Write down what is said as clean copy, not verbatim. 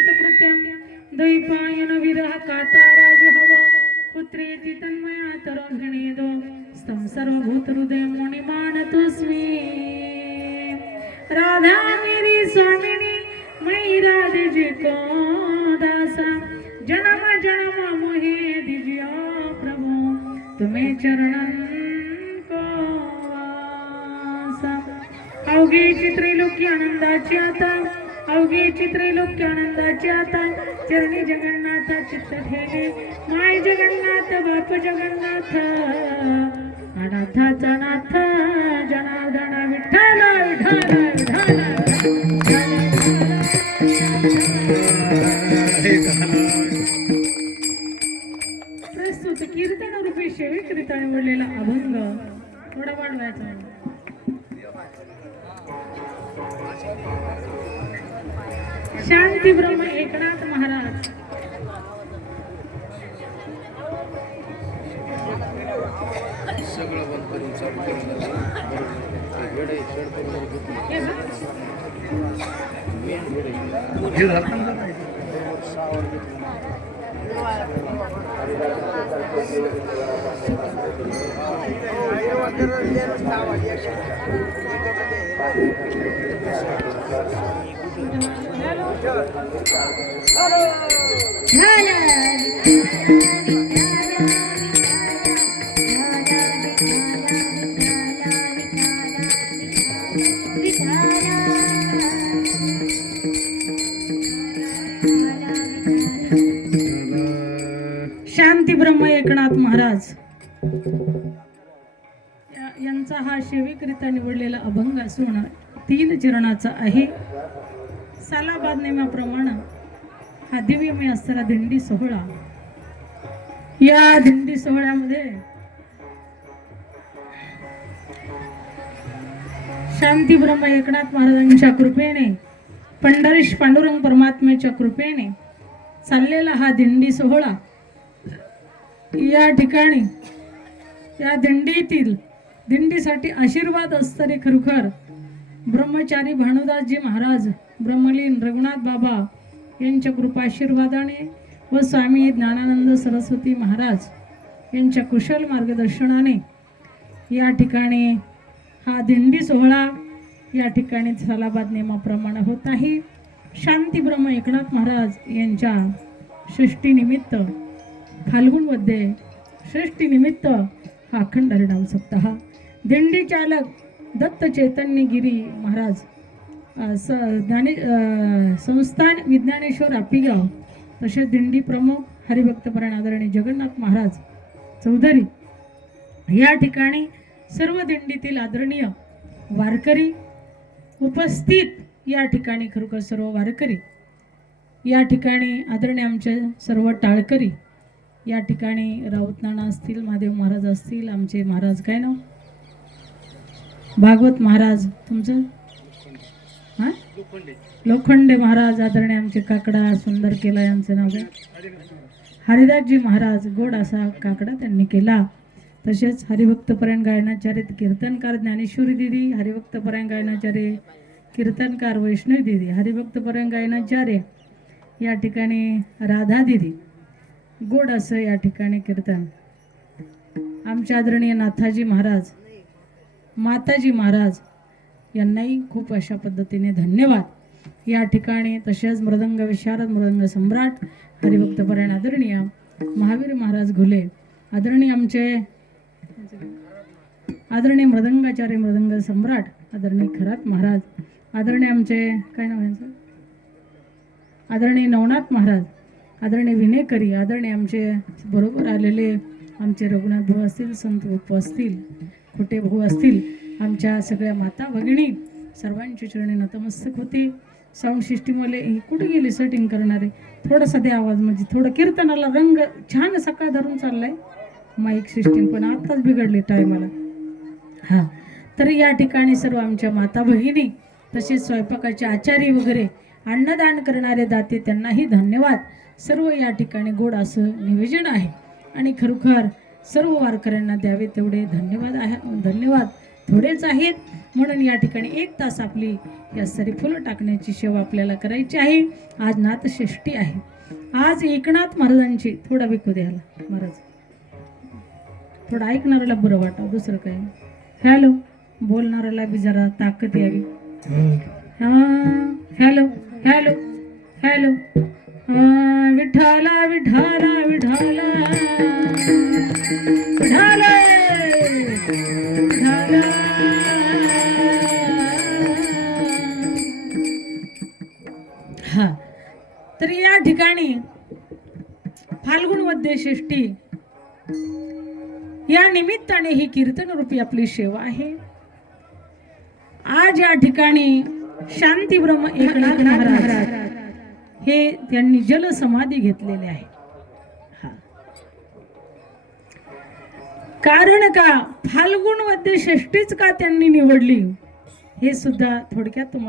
समेत कृत्या दैपायन विरह काताराज हव पुत्रेति तन्मया तरोहिणीदो स्तम सर्वभूत हृदय मुनि मानतोस्मी राधा मेरी स्वामिनी मैं राधे जी को दासा जन्म जन्म मोहे दीजियो प्रभु तुम्हें चरणन को वासा अवघे चित्रलोकी आनंदाची आता अवघे चित्रलोकी आनंदाची आता चरणी जगन्नाथ चित्त ठेले माय जगन्नाथ बाप जगन्नाथ अनाथाचा नाथ जनार्दन विठ्ठल विठ्ठल प्रस्तुत कीर्तन रूपी सेविकरित्या निवडलेला अभंग थोडा वाढवायचा शांती ब्रह्म एकनाथ महाराज शांती ब्रह्म एकनाथ महाराज यांचा हा सेविकरित्या निवडलेला अभंग असून 3 चरणाचा आहे. सालाबाद नेमाप्रमाणे हा दिव्यमय असणारा दिंडी सोहळा. या दिंडी सोहळ्यामध्ये शांती ब्रह्म एकनाथ महाराजांच्या कृपेने पंढरीश पांडुरंग परमात्म्याच्या कृपेने चाललेला हा दिंडी सोहळा. या ठिकाणी या दिंडीतील दिंडीसाठी आशीर्वाद असणारे खरोखर ब्रह्मचारी भानुदासजी महाराज ब्रह्मलीन रघुनाथ बाबा यांच्या कृपा आशीर्वादाने व स्वामी ज्ञानानंद सरस्वती महाराज यांच्या कुशल मार्गदर्शनाने या ठिकाणी हा दिंडी सोहळा या ठिकाणी सालाबाद नेमाप्रमाणे होत आहे. शांती ब्रह्म एकनाथ महाराज यांच्या षष्टीनिमित्त फाल्गुनमध्ये षष्टीनिमित्त हा अखंड हरिनाम सप्ताह. दिंडी चालक दत्त चैतन्य गिरी महाराज संस्थान विज्ञानेश्वर आपिगाव तसेच दिंडी प्रमुख हरिभक्तपरायण आदरणीय जगन्नाथ महाराज चौधरी या ठिकाणी सर्व दिंडीतील आदरणीय वारकरी उपस्थित या ठिकाणी खरोखर सर्व वारकरी या ठिकाणी आदरणीय आमचे सर्व टाळकरी या ठिकाणी राऊत नाना असतील महादेव महाराज असतील आमचे महाराज काय नाव भागवत महाराज तुमचं हा लोखंडे महाराज आदरणीय आमचे काकडा सुंदर केला यांचं नाव आहे हरिदासजी महाराज गोड असा काकडा त्यांनी केला. तसेच हरिभक्तपरायण गायनाचार्य कीर्तनकार ज्ञानेश्वरी दिदी हरिभक्तपरायण गायनाचार्य कीर्तनकार वैष्णवी दिदी हरिभक्तपरायण गायनाचार्य या ठिकाणी राधा दिदी गोड असं या ठिकाणी कीर्तन. आमचे आदरणीय नाथाजी महाराज माताजी महाराज यांनाही खूप अशा पद्धतीने धन्यवाद या ठिकाणी. तसेच मृदंग विशारद मृदंग सम्राट हरिभक्तपरायण आदरणीय महावीर महाराज घुले आदरणीय आमचे आदरणीय मृदंगाचार्य मृदंग सम्राट आदरणीय खरात महाराज आदरणीय आमचे काय नाव यांचं आदरणीय नवनाथ महाराज आदरणीय विनेकरी आदरणीय आमचे बरोबर आलेले आमचे रघुनाथ भाऊ असतील संत बापू असतील खोटे भाऊ असतील आमच्या सगळ्या माता भगिनी सर्वांची चरणी नतमस्तक होते. साऊंड सिस्टीमवाले कुठे गेले सेटिंग करणारे थोडासा द्या आवाज म्हणजे थोडं कीर्तनाला रंग छान सकाळ धरून चाललाय माईक सिस्टीम पण आताच बिघडली टायमाला. हां तर या ठिकाणी सर्व आमच्या माता भगिनी तसेच स्वयंपाकाचे आचारी वगैरे अन्नदान करणारे दाते त्यांनाही धन्यवाद. सर्व या ठिकाणी गोड असं निवेदन आहे आणि खरोखर सर्व वारकऱ्यांना द्यावे तेवढे धन्यवाद आहे धन्यवाद. थोडेच आहेत, म्हणून या ठिकाणी 1 तास आपली या सरी फुलं टाकण्याची सेवा आपल्याला करायची आहे. आज नाथषष्ठी आहे. आज एकनाथ महाराजांची, थोडा विकू द्यायला महाराज, थोडं ऐकणाऱ्याला बरं वाटावं, दुसरं काय. हॅलो, बोलणाऱ्याला बी जरा ताकद यावी. Hello hello hello. Vitthala Vitthala Vitthala Vitthala Vitthala. हा, तर या ठिकाणी फाल्गुन वद्य षष्ठी या निमित्ताने ही कीर्तन रूपी आपली सेवा आहे. आज या ठिकाणी शांती ब्रह्म एकनाथ महाराज हे त्यांनी जल समाधी घेतलेले आहे. कारण का फाल्गुन वद्य षष्ठीच का त्यांनी निवडली हे सुद्धा थोडक्यात तुम्हाला